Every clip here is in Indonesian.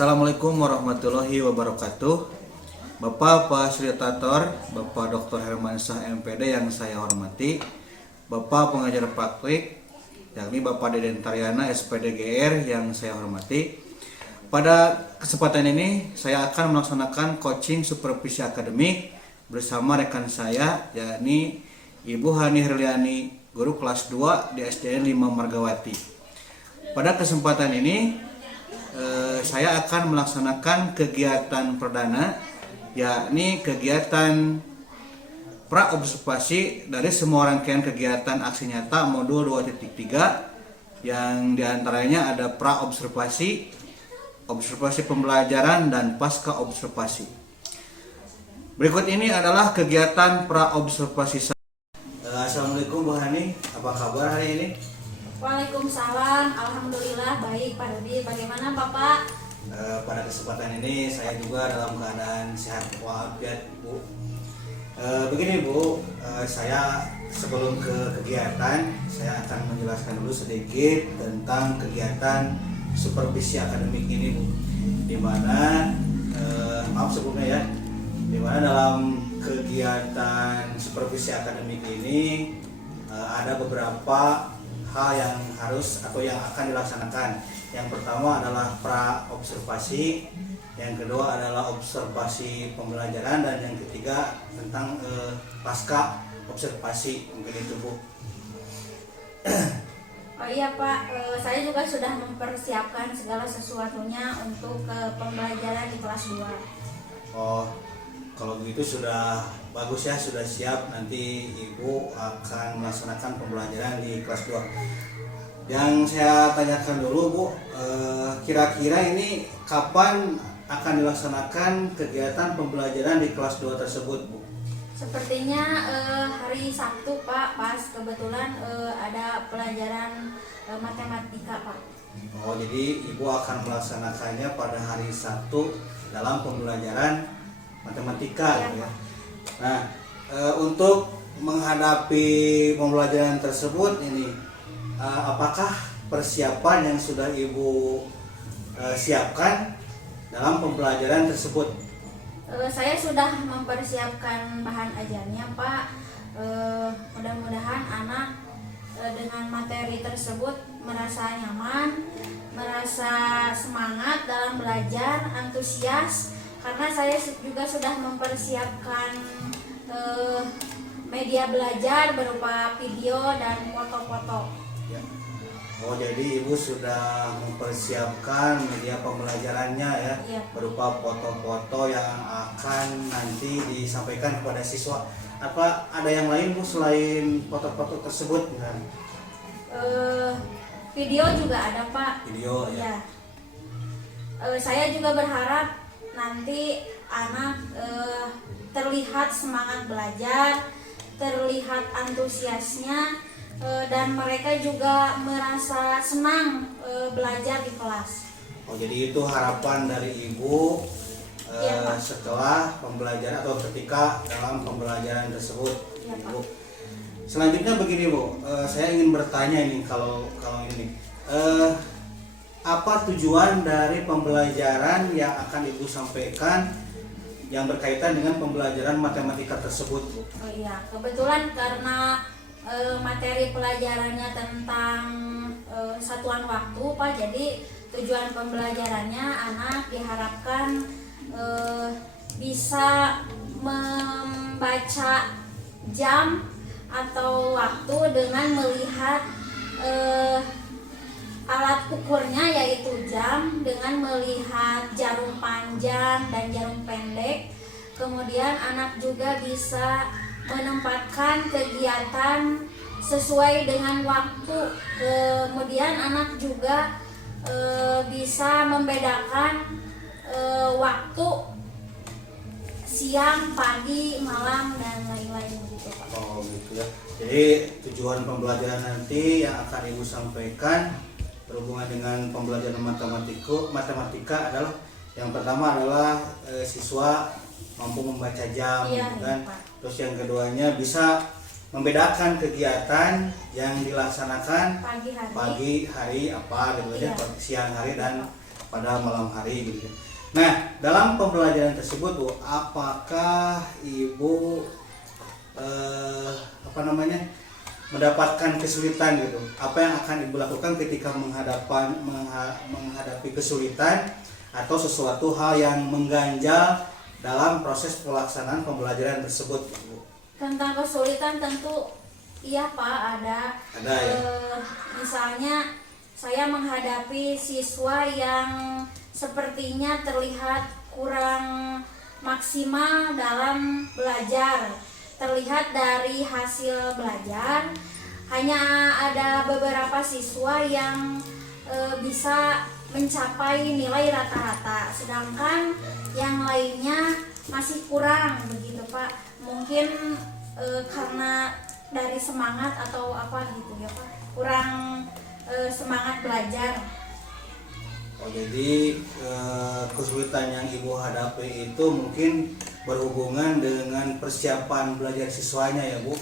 Assalamualaikum warahmatullahi wabarakatuh. Bapak Fasilitator, Bapak Dr. Hermansyah MPD yang saya hormati, Bapak Pengajar Praktik, yakni Bapak Deden Taryana SPD GR yang saya hormati. Pada kesempatan ini saya akan melaksanakan coaching supervisi akademik bersama rekan saya, yakni Ibu Hani Herliani, guru kelas 2 di SDN 5 Margawati. Pada kesempatan ini saya akan melaksanakan kegiatan perdana, yakni kegiatan pra-observasi dari semua rangkaian kegiatan aksi nyata modul 2.3 yang diantaranya ada pra-observasi, observasi pembelajaran, dan pasca observasi. Berikut ini adalah kegiatan pra-observasi. Assalamualaikum Bu Hani, apa kabar hari ini? Waalaikumsalam, alhamdulillah baik Pak Dodi. Bagaimana Bapak? Pada kesempatan ini saya juga dalam keadaan sehat walafiat Bu. Begini Bu, saya sebelum ke kegiatan saya akan menjelaskan dulu sedikit tentang kegiatan supervisi akademik ini Bu. Dimana maaf sebelumnya ya, dimana dalam kegiatan supervisi akademik ini ada beberapa hal yang harus atau yang akan dilaksanakan. Yang pertama adalah pra-observasi, yang kedua adalah observasi pembelajaran, dan yang ketiga tentang pasca observasi. Mungkin itu Bu. Oh iya Pak, saya juga sudah mempersiapkan segala sesuatunya untuk pembelajaran di kelas 2. Oh, kalau begitu sudah bagus ya, sudah siap. Nanti Ibu akan melaksanakan pembelajaran di kelas 2. Yang saya tanyakan dulu Bu, kira-kira ini kapan akan dilaksanakan kegiatan pembelajaran di kelas 2 tersebut Bu? Sepertinya hari Sabtu Pak, pas kebetulan ada pelajaran matematika Pak. Oh, jadi Ibu akan melaksanakannya pada hari Sabtu dalam pembelajaran matematika ya. Nah, untuk menghadapi pembelajaran tersebut ini, apakah persiapan yang sudah Ibu siapkan dalam pembelajaran tersebut? Saya sudah mempersiapkan bahan ajarnya Pak. Mudah-mudahan anak dengan materi tersebut merasa nyaman, merasa semangat dalam belajar, antusias. Karena saya juga sudah mempersiapkan media belajar berupa video dan foto-foto. Ya. Oh, jadi Ibu sudah mempersiapkan media pembelajarannya ya, Iya. berupa foto-foto yang akan nanti disampaikan kepada siswa. Apa ada yang lain Bu selain foto-foto tersebut? Video juga ada Pak. Video ya. Saya juga berharap nanti anak terlihat semangat belajar, terlihat antusiasnya, dan mereka juga merasa senang belajar di kelas. Oh, jadi itu harapan dari Ibu Ya, setelah pembelajaran atau ketika dalam pembelajaran tersebut. Ya, Bu. Selanjutnya begini Bu, saya ingin bertanya ini kalau ini. Apa tujuan dari pembelajaran yang akan Ibu sampaikan yang berkaitan dengan pembelajaran matematika tersebut Bu? Oh iya, kebetulan karena materi pelajarannya tentang satuan waktu Pak, jadi tujuan pembelajarannya anak diharapkan bisa membaca jam atau waktu dengan melihat alat ukurnya yaitu jam, dengan melihat jarum panjang dan jarum pendek. Kemudian anak juga bisa menempatkan kegiatan sesuai dengan waktu. Kemudian anak juga bisa membedakan waktu siang, pagi, malam, dan lain-lain begitu Pak. Oh gitu ya. Jadi tujuan pembelajaran nanti yang akan Ibu sampaikan berhubungan dengan pembelajaran matematika adalah yang pertama adalah siswa mampu membaca jam, Iya, kan? Pak. Terus yang keduanya bisa membedakan kegiatan yang dilaksanakan Pagi hari apa gitu ya, Iya. siang hari dan pada malam hari gitu ya. Nah, dalam pembelajaran tersebut Bu, apakah Ibu mendapatkan kesulitan gitu? Apa yang akan Ibu lakukan ketika menghadapi kesulitan atau sesuatu hal yang mengganjal dalam proses pelaksanaan pembelajaran tersebut, Bu? Tentang kesulitan tentu iya Pak, ada. Ya? Misalnya saya menghadapi siswa yang sepertinya terlihat kurang maksimal dalam belajar. Terlihat dari hasil belajar hanya ada beberapa siswa yang bisa mencapai nilai rata-rata, sedangkan yang lainnya masih kurang begitu Pak. Mungkin karena dari semangat atau apa gitu ya Pak, kurang semangat belajar. Oh, jadi kesulitan yang Ibu hadapi itu mungkin berhubungan dengan persiapan belajar siswanya ya Bu.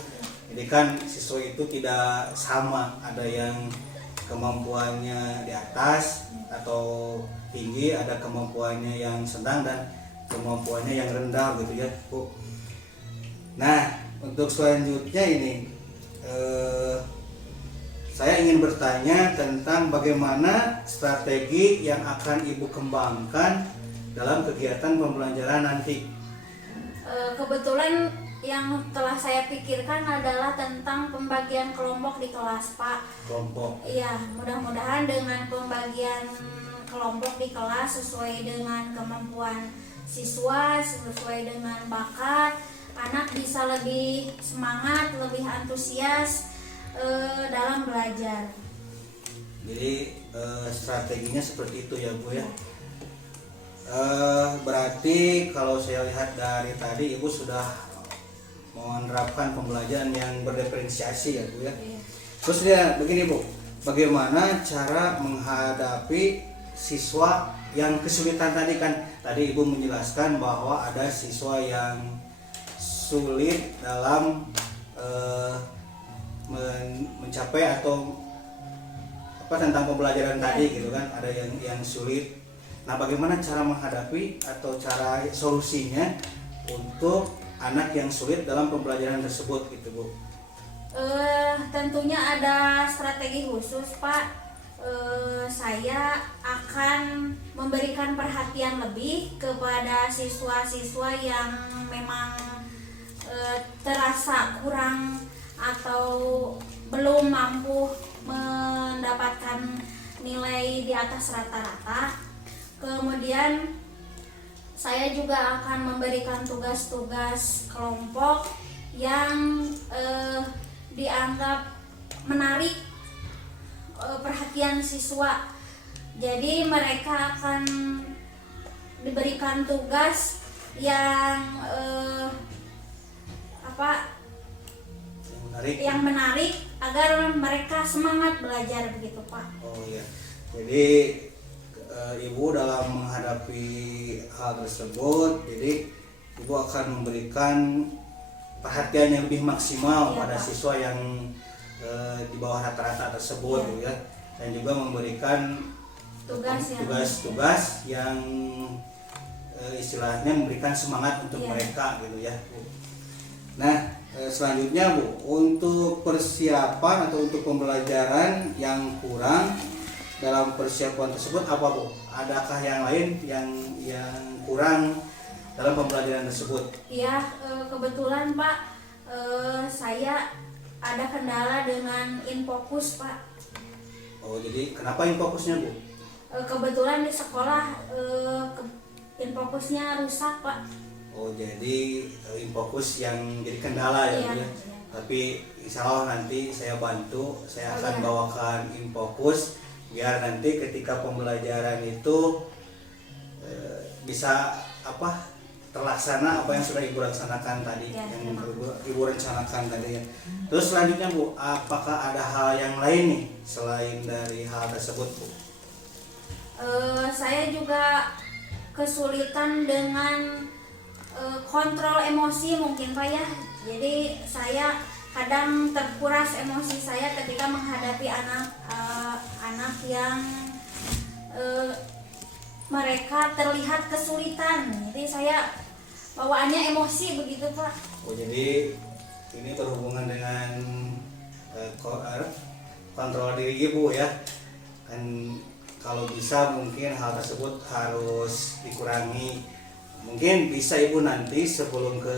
Jadi kan siswa itu tidak sama, ada yang kemampuannya di atas atau tinggi, ada kemampuannya yang sedang dan kemampuannya yang rendah gitu ya Bu. Nah, untuk selanjutnya ini saya ingin bertanya tentang bagaimana strategi yang akan Ibu kembangkan dalam kegiatan pembelajaran nanti. Kebetulan yang telah saya pikirkan adalah tentang pembagian kelompok di kelas Pak. Kelompok. Iya, mudah-mudahan dengan pembagian kelompok di kelas sesuai dengan kemampuan siswa, sesuai dengan bakat, anak bisa lebih semangat, lebih antusias dalam belajar. Jadi strateginya seperti itu ya Bu ya. Berarti kalau saya lihat dari tadi Ibu sudah menerapkan pembelajaran yang berdiferensiasi ya Bu ya. Terus dia begini Bu, bagaimana cara menghadapi siswa yang kesulitan tadi kan? Tadi Ibu menjelaskan bahwa ada siswa yang sulit dalam mencapai atau tentang pembelajaran tadi gitu kan, ada yang sulit. Nah, bagaimana cara menghadapi atau cara solusinya untuk anak yang sulit dalam pembelajaran tersebut gitu Bu? Tentunya ada strategi khusus Pak. Saya akan memberikan perhatian lebih kepada siswa-siswa yang memang terasa kurang atau belum mampu mendapatkan nilai di atas rata-rata. Kemudian saya juga akan memberikan tugas-tugas kelompok yang dianggap menarik perhatian siswa. Jadi mereka akan diberikan tugas yang yang menarik agar mereka semangat belajar begitu Pak. Oh iya. Jadi Ibu dalam menghadapi hal tersebut, jadi Ibu akan memberikan perhatian yang lebih maksimal pada Pak. siswa yang di bawah rata-rata tersebut gitu ya, dan juga memberikan tugas-tugas yang istilahnya memberikan semangat untuk mereka gitu ya. Nah, selanjutnya Bu, untuk persiapan atau untuk pembelajaran yang kurang dalam persiapan tersebut apa Bu? Adakah yang lain yang kurang dalam pembelajaran tersebut? Iya, kebetulan Pak, saya ada kendala dengan infokus Pak. Oh, jadi kenapa infokusnya Bu? Kebetulan di sekolah infokusnya rusak Pak. Oh, jadi infokus yang jadi kendala ya Bu ya. Tapi insya Allah nanti saya bantu, saya akan bawakan infokus biar nanti ketika pembelajaran itu bisa terlaksana apa yang sudah Ibu laksanakan tadi, yang Ibu rencanakan tadi ya. Terus selanjutnya Bu, apakah ada hal yang lain nih selain dari hal tersebut Bu? Saya juga kesulitan dengan kontrol emosi mungkin Pak ya. Jadi saya kadang terkuras emosi saya ketika menghadapi anak yang mereka terlihat kesulitan. Jadi saya bawaannya emosi begitu Pak. Oh, jadi ini berhubungan dengan kontrol diri ibu ya. Kan kalau bisa mungkin hal tersebut harus dikurangi. Mungkin bisa ibu nanti sebelum ke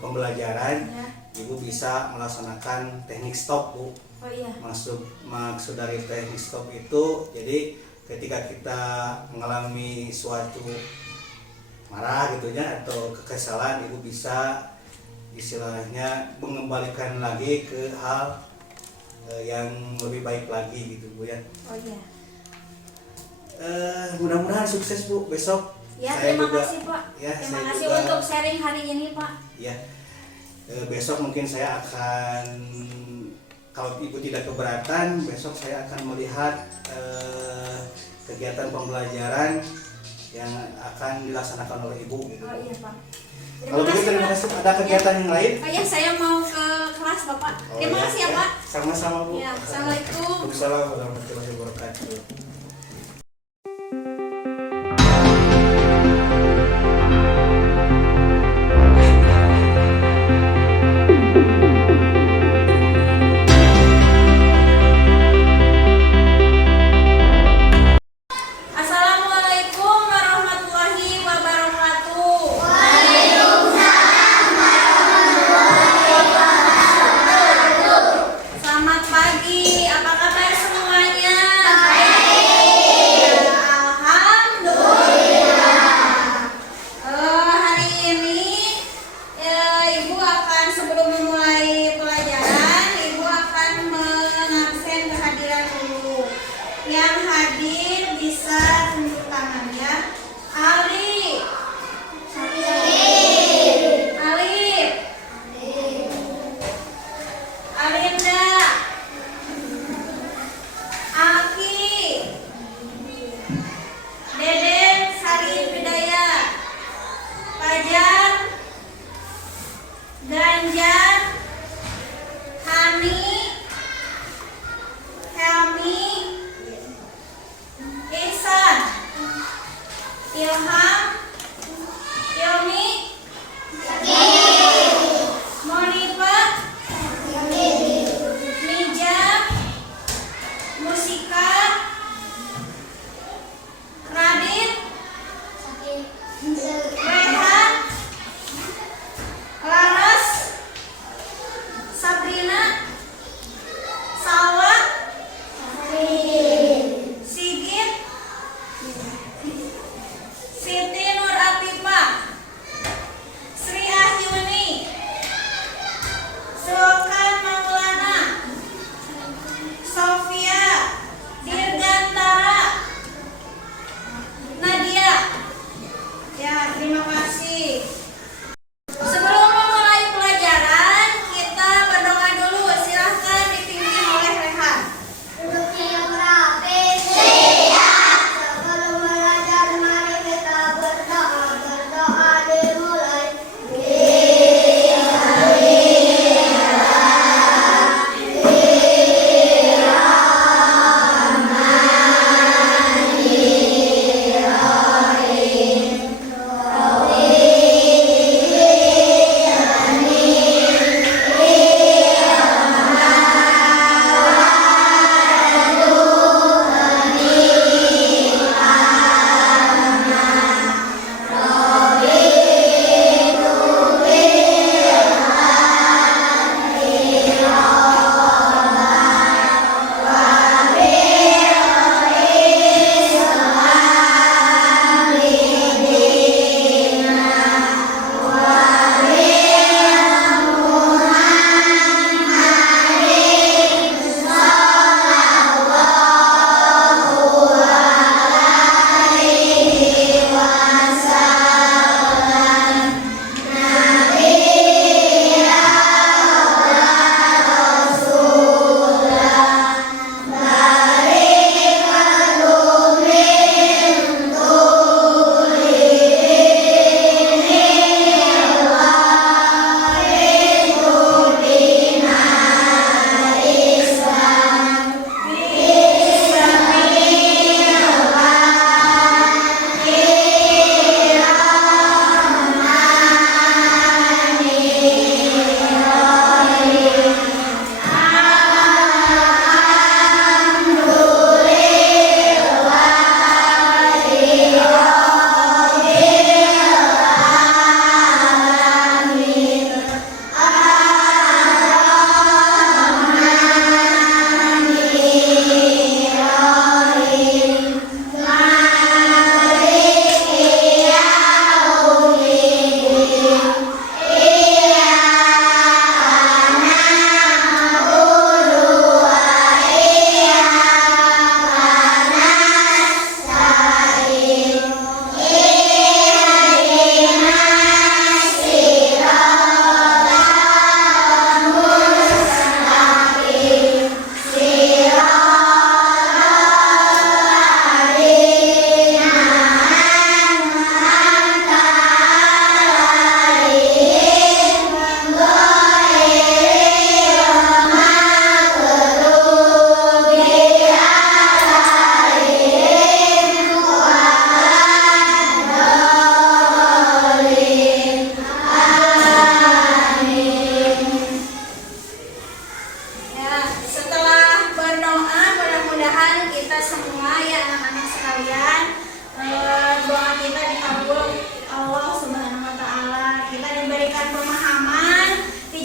pembelajaran Ya. ibu bisa melaksanakan teknik stop bu. Oh iya. Maksud dari teknik stop itu jadi ketika kita mengalami suatu marah gitu ya atau kekesalan, ibu bisa istilahnya mengembalikan lagi ke hal yang lebih baik lagi gitu bu ya. Oh iya. Mudah-mudahan sukses bu besok. Ya, Saya terima juga- kasih Pak. ya, Terima saya kasih juga- untuk sharing hari ini Pak. Ya, besok mungkin saya akan, kalau ibu tidak keberatan, besok saya akan melihat kegiatan pembelajaran yang akan dilaksanakan oleh ibu gitu. Oh iya Pak. Kalau begitu terima Pak. kasih. Ada kegiatan yang lain? Oh ya, saya mau ke kelas Bapak. Oh, Terima ya, kasih ya Pak. Sama-sama bu. Ya, Assalamualaikum. Waalaikumsalam warahmatullahi wabarakatuh. Assalamualaikum warahmatullahi wabarakatuh. Selamat pagi, apa kabar semuanya? Baik. Alhamdulillah. Hari ini Ibu akan, sebelum memulai pelajaran, Ibu akan mengabsen kehadiran dulu. Yang hadir bisa tunjuk tangan ya. Alif. Alif. Alinda. Aki. Deden Sari Hidayat. Fajar. Ganjar. Hani. Helmi. Ihsan. Ilham. Ilmi. Monifer. Mijam. Musika. Radit. Rehan. Laras. Sabrina. Salwa. Sigit. Siti.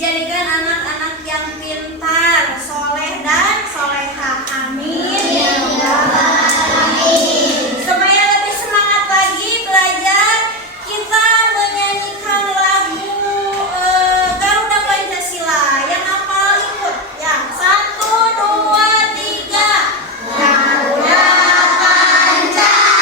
dijadikan anak-anak yang pintar, soleh dan solehah. Amin. Ya Rabbal Alamin. Supaya lebih semangat lagi belajar, kita menyanyikan lagu Garuda Pancasila. Yang hafal ikut. Ya, 1, 2, 3. Garuda Pancasila.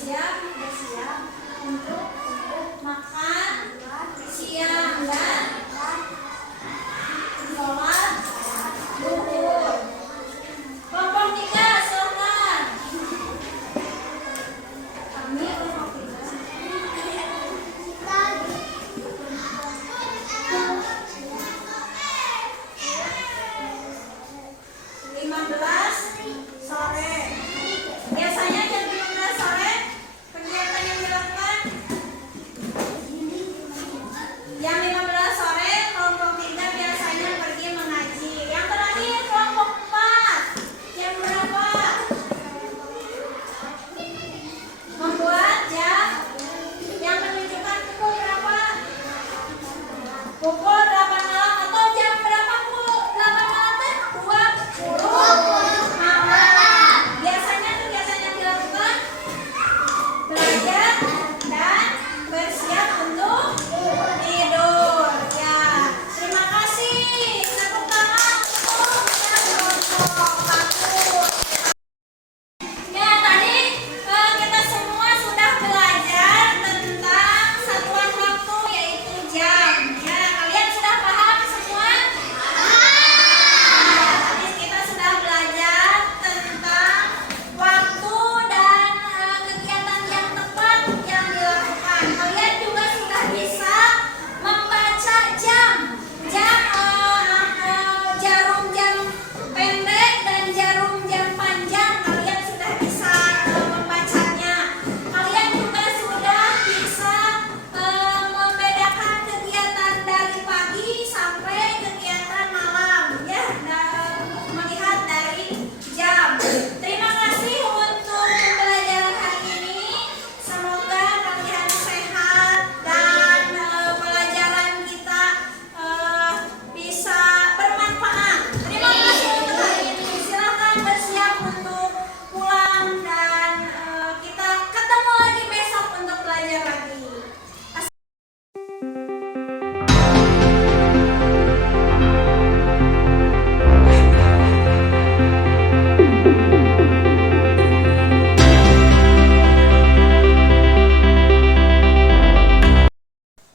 bersiap untuk makan siang dan sholat zuhur. Kelompok 3 silakan. Kami kelompok 15 sore. Biasanya jam 15 sore kegiatan yang dilakukan. Yang 15 sore kelompok 3 biasanya pergi mengaji. Yang terakhir kelompok 4 jam berapa? Membuat jam yang menunjukkan pukul berapa? Pukul 8 malam atau jam berapa pukul 8 malam teh? 20 malam. Biasanya kegiatan yang dilakukan belajar dan bersiap untuk tidur. Ya, terima kasih. Tepuk tangan untuk kelompok aku. Ya, tadi kita semua sudah belajar tentang satuan waktu yaitu jam. Ya, kalian sudah paham semua? Tadi kita sudah belajar tentang waktu dan kegiatan yang tepat yang dilakukan. Kalian juga sudah bisa membaca jam, jarum jam pendek dan jarum jam panjang. Kalian sudah bisa membacanya. Kalian juga sudah bisa membedakan kegiatan dari pagi sampai kegiatan malam, ya, dan melihat dari jam. Terima kasih untuk pembelajaran hari ini. Semoga kalian sehat dan pelajaran kita bisa bermanfaat. Terima kasih untuk hari ini. Silakan bersiap untuk pulang dan kita ketemu lagi besok untuk belajar lagi.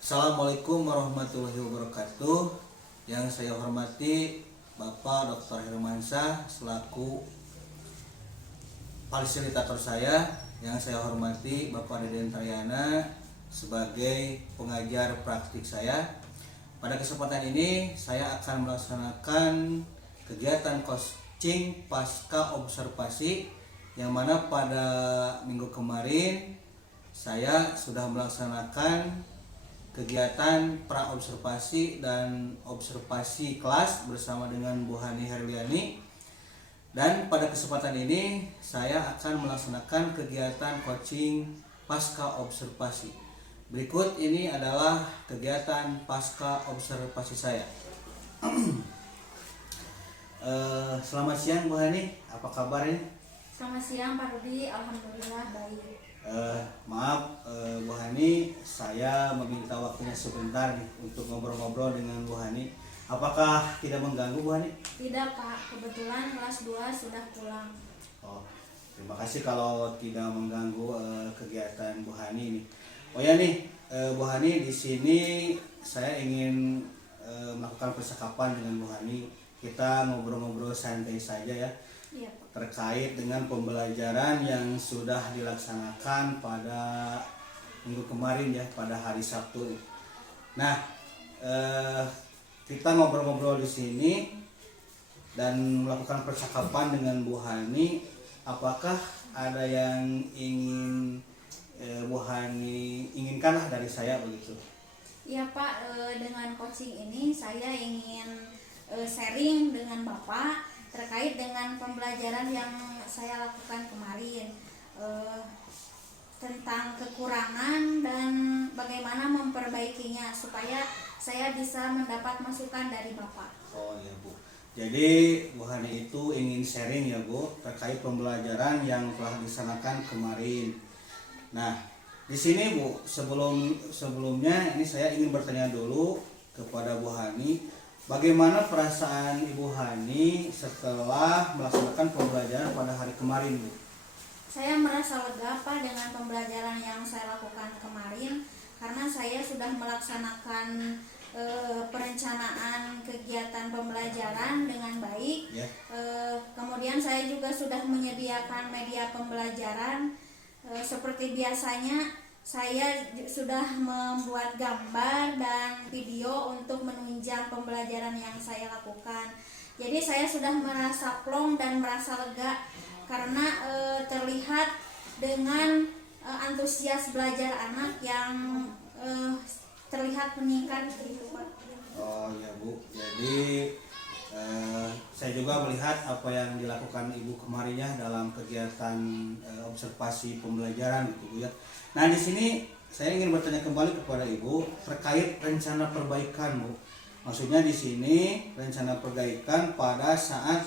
Assalamualaikum warahmatullahi wabarakatuh. Yang saya hormati Bapak Dr. Hermansyah selaku fasilitator saya. Yang saya hormati Bapak Deden Taryana sebagai pengajar praktik saya. Pada kesempatan ini saya akan melaksanakan kegiatan coaching pasca observasi yang mana pada minggu kemarin saya sudah melaksanakan kegiatan pra-observasi dan observasi kelas bersama dengan Bu Hani Herliani. Dan pada kesempatan ini saya akan melaksanakan kegiatan coaching pasca observasi. Berikut ini adalah kegiatan pasca observasi saya. Selamat siang Bu Hani, apa kabar ini? Selamat siang Pak Rudi, alhamdulillah baik. Maaf Bu Hani, saya meminta waktunya sebentar nih untuk ngobrol-ngobrol dengan Bu Hani. Apakah tidak mengganggu Bu Hani? Tidak Pak, kebetulan kelas 2 sudah pulang. Oh, terima kasih kalau tidak mengganggu kegiatan Bu Hani nih. Oh ya nih, Bu Hani, di sini saya ingin melakukan percakapan dengan Bu Hani. Kita ngobrol-ngobrol santai saja ya. Iya Pak. Terkait dengan pembelajaran yang sudah dilaksanakan pada minggu kemarin ya, pada hari Sabtu. Nah, kita ngobrol-ngobrol di sini dan melakukan percakapan dengan Bu Hani. Apakah ada yang ingin Bu Hani inginkanlah dari saya begitu? Iya Pak, dengan coaching ini saya ingin sharing dengan Bapak terkait dengan pembelajaran yang saya lakukan kemarin, tentang kekurangan dan bagaimana memperbaikinya supaya saya bisa mendapat masukan dari Bapak. Oh iya Bu. Jadi Bu Hani itu ingin sharing ya Bu terkait pembelajaran yang telah dilaksanakan kemarin. Nah, di sini Bu, sebelumnya ini saya ingin bertanya dulu kepada Bu Hani, bagaimana perasaan Ibu Hani setelah melaksanakan pembelajaran pada hari kemarin Bu? Saya merasa lega Pak dengan pembelajaran yang saya lakukan kemarin karena saya sudah melaksanakan perencanaan kegiatan pembelajaran dengan baik. Ya. Kemudian saya juga sudah menyediakan media pembelajaran seperti biasanya. Saya sudah membuat gambar dan video untuk menunjang pembelajaran yang saya lakukan. Jadi saya sudah merasa plong dan merasa lega karena terlihat dengan antusias belajar anak yang terlihat meningkat gitu Pak. Oh ya Bu, jadi saya juga melihat apa yang dilakukan Ibu kemarin ya dalam kegiatan observasi pembelajaran gitu Bu ya. Nah di sini saya ingin bertanya kembali kepada Ibu terkait rencana perbaikan Bu. Maksudnya di sini rencana perbaikan pada saat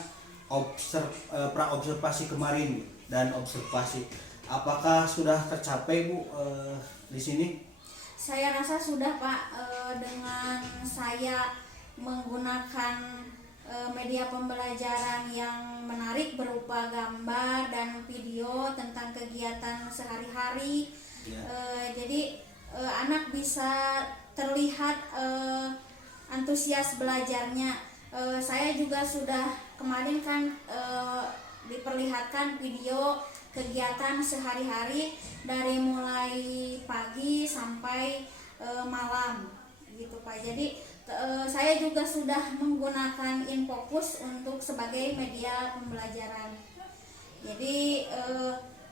pra-observasi kemarin dan observasi, apakah sudah tercapai Bu di sini? Saya rasa sudah Pak, dengan saya menggunakan media pembelajaran yang menarik berupa gambar dan video tentang kegiatan sehari-hari. Ya. Jadi anak bisa terlihat antusias belajarnya. Saya juga sudah kemarin kan diperlihatkan video kegiatan sehari-hari dari mulai pagi sampai malam gitu Pak. Jadi saya juga sudah menggunakan InFocus untuk sebagai media pembelajaran. Jadi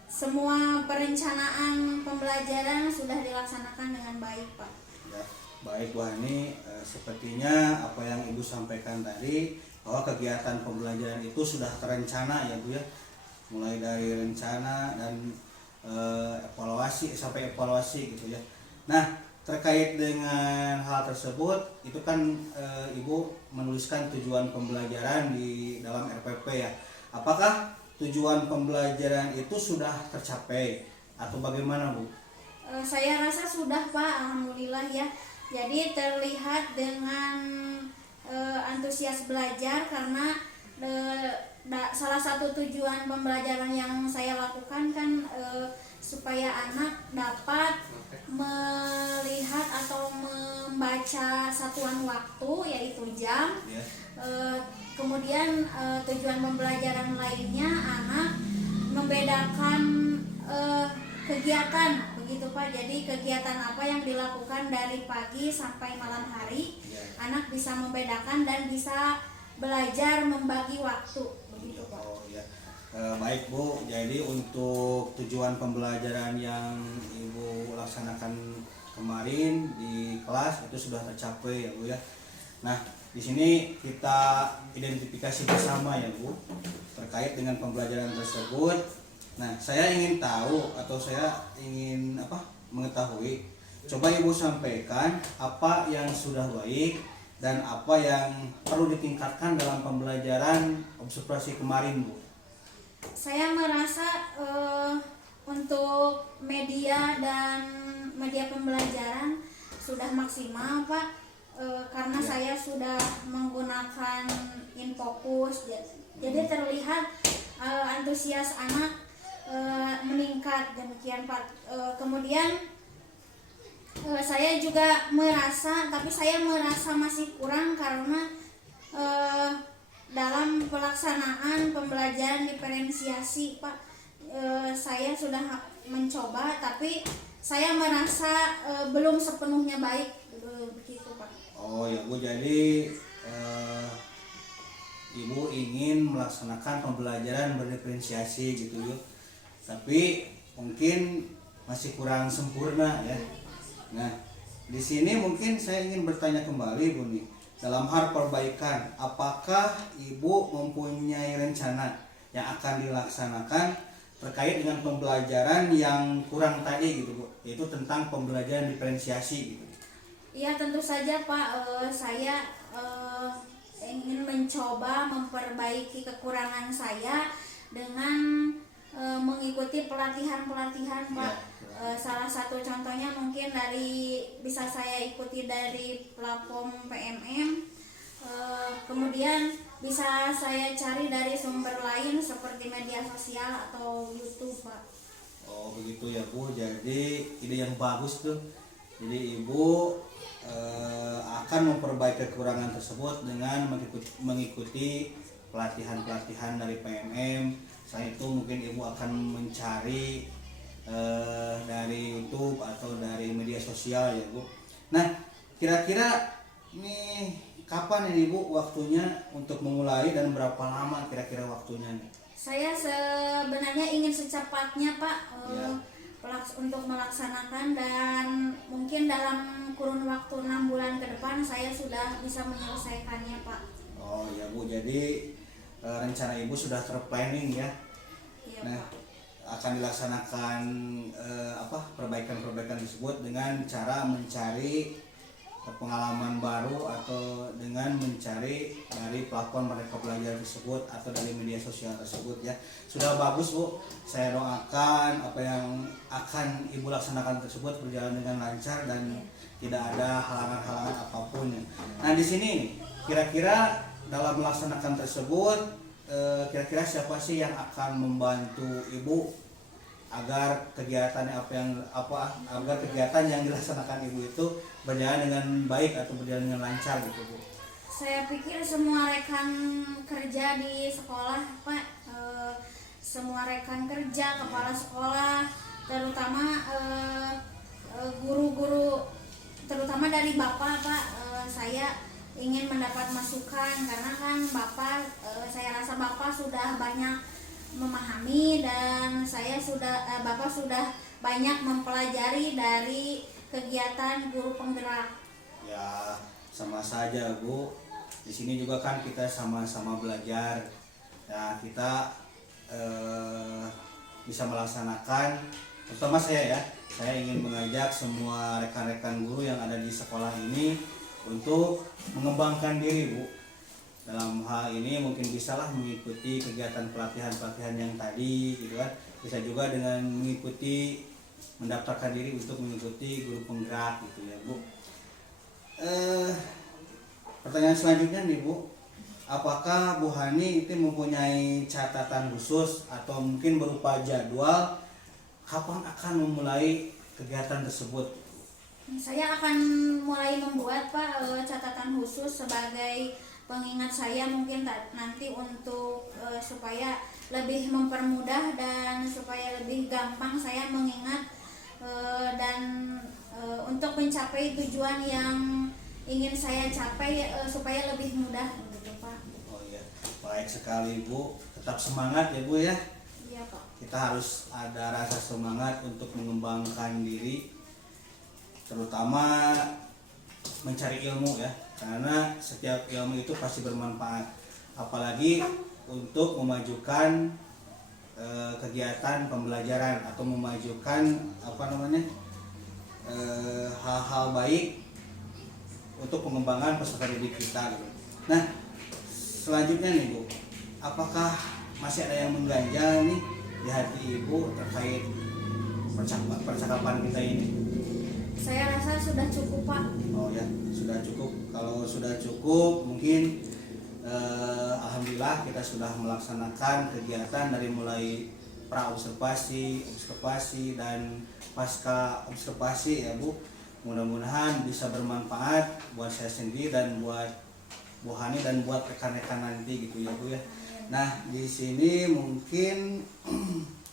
semua perencanaan pembelajaran sudah dilaksanakan dengan baik Pak. Ya, baik Bu Hani, sepertinya apa yang Ibu sampaikan tadi bahwa kegiatan pembelajaran itu sudah terencana ya Bu ya, mulai dari rencana dan evaluasi sampai evaluasi gitu ya. Nah terkait dengan hal tersebut itu kan Ibu menuliskan tujuan pembelajaran di dalam RPP ya. Apakah tujuan pembelajaran itu sudah tercapai atau bagaimana Bu? Saya rasa sudah Pak, alhamdulillah ya. Jadi terlihat dengan antusias belajar karena salah satu tujuan pembelajaran yang saya lakukan kan supaya anak dapat melihat atau membaca satuan waktu yaitu jam. Ya. Kemudian tujuan pembelajaran lainnya anak membedakan kegiatan begitu Pak. Jadi kegiatan apa yang dilakukan dari pagi sampai malam hari, anak bisa membedakan dan bisa belajar membagi waktu begitu Pak. Oh ya. Baik Bu, jadi untuk tujuan pembelajaran yang Ibu laksanakan kemarin di kelas itu sudah tercapai ya Bu ya. Nah di sini kita identifikasi bersama ya Bu terkait dengan pembelajaran tersebut. Nah saya ingin tahu atau saya ingin mengetahui, coba Ibu sampaikan apa yang sudah baik dan apa yang perlu ditingkatkan dalam pembelajaran observasi kemarin Bu. Saya merasa untuk media dan media pembelajaran sudah maksimal Pak, karena Ya. saya sudah menggunakan InFocus. Jadi terlihat antusias anak meningkat demikian Pak. Kemudian saya juga merasa, tapi saya merasa masih kurang karena dalam pelaksanaan pembelajaran diferensiasi Pak, saya sudah mencoba tapi saya merasa belum sepenuhnya baik begitu Pak. Oh ya Bu, jadi Ibu ingin melaksanakan pembelajaran berdiferensiasi gitu ya, tapi mungkin masih kurang sempurna ya. Nah di sini mungkin saya ingin bertanya kembali Bu nih, dalam hal perbaikan, apakah Ibu mempunyai rencana yang akan dilaksanakan terkait dengan pembelajaran yang kurang tadi gitu Bu, yaitu tentang pembelajaran diferensiasi gitu? Iya tentu saja Pak, saya ingin mencoba memperbaiki kekurangan saya dengan mengikuti pelatihan-pelatihan Pak. Salah satu contohnya mungkin bisa saya ikuti dari platform PMM. Kemudian bisa saya cari dari sumber lain seperti media sosial atau YouTube, Pak. Oh begitu ya Bu, jadi ide yang bagus tuh. Jadi Ibu akan memperbaiki kekurangan tersebut dengan mengikuti pelatihan-pelatihan dari PMM. Selain itu mungkin Ibu akan mencari dari YouTube atau dari media sosial ya Bu. Nah kira-kira ini kapan ini Bu waktunya untuk memulai dan berapa lama kira-kira waktunya nih? Saya sebenarnya ingin secepatnya, Pak, Ya. untuk melaksanakan, dan mungkin dalam kurun waktu 6 bulan ke depan saya sudah bisa menyelesaikannya, Pak. Oh ya Bu, jadi rencana Ibu sudah terplanning ya. Iya, Nah, Pak. akan dilaksanakan perbaikan-perbaikan tersebut dengan cara mencari pengalaman baru atau dengan mencari dari platform mereka belajar tersebut atau dari media sosial tersebut ya. Sudah bagus Bu, saya doakan apa yang akan Ibu laksanakan tersebut berjalan dengan lancar dan tidak ada halangan-halangan apapun ya. Nah di sini nih, kira-kira dalam melaksanakan tersebut kira-kira siapa sih yang akan membantu Ibu agar kegiatan agar kegiatan yang dilaksanakan Ibu itu berjalan dengan baik atau berjalan dengan lancar gitu Bu? Saya pikir semua rekan kerja di sekolah, Pak, semua rekan kerja, kepala sekolah, terutama guru-guru, terutama dari Bapak, Pak, saya ingin mendapat masukan karena kan Bapak, saya rasa Bapak sudah banyak memahami dan Bapak sudah banyak mempelajari dari kegiatan guru penggerak. Ya sama saja Bu. Di sini juga kan kita sama-sama belajar. Nah kita bisa melaksanakan, terutama saya ya. Saya ingin mengajak semua rekan-rekan guru yang ada di sekolah ini untuk mengembangkan diri Bu. Dalam hal ini mungkin bisalah mengikuti kegiatan pelatihan-pelatihan yang tadi gitu kan. Bisa juga dengan mendaftarkan diri untuk mengikuti guru penggerak gitu ya Bu. Pertanyaan selanjutnya nih Bu, apakah Bu Hani itu mempunyai catatan khusus atau mungkin berupa jadwal kapan akan memulai kegiatan tersebut? Saya akan mulai membuat, Pak, catatan khusus sebagai pengingat saya mungkin nanti untuk supaya lebih mempermudah dan supaya lebih gampang saya mengingat dan untuk mencapai tujuan yang ingin saya capai supaya lebih mudah gitu, Pak. Oh iya, baik sekali Bu. Tetap semangat ya Bu ya. Iya, Pak. Kita harus ada rasa semangat untuk mengembangkan diri, terutama mencari ilmu ya, karena setiap ilmu itu pasti bermanfaat, apalagi untuk memajukan kegiatan pembelajaran atau memajukan hal-hal baik untuk pengembangan peserta didik kita gitu. Nah selanjutnya nih Bu, apakah masih ada yang mengganjal nih di hati Ibu terkait percakapan kita ini? Saya rasa sudah cukup, Pak. Oh ya, sudah cukup. Kalau sudah cukup, mungkin alhamdulillah kita sudah melaksanakan kegiatan dari mulai pra observasi, observasi dan pasca observasi ya Bu. Mudah-mudahan bisa bermanfaat buat saya sendiri dan buat Bu Hani dan buat rekan-rekan nanti gitu ya Bu ya. Nah, di sini mungkin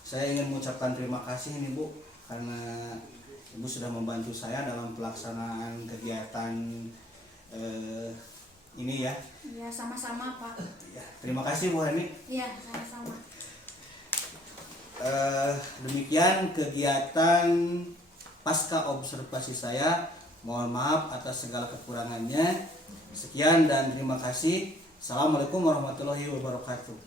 saya ingin mengucapkan terima kasih nih Bu karena Ibu sudah membantu saya dalam pelaksanaan kegiatan ini ya. Ya, sama-sama, Pak. Ya, terima kasih Bu Hani. Iya, sama-sama. Demikian kegiatan pasca observasi saya. Mohon maaf atas segala kekurangannya. Sekian dan terima kasih. Assalamualaikum warahmatullahi wabarakatuh.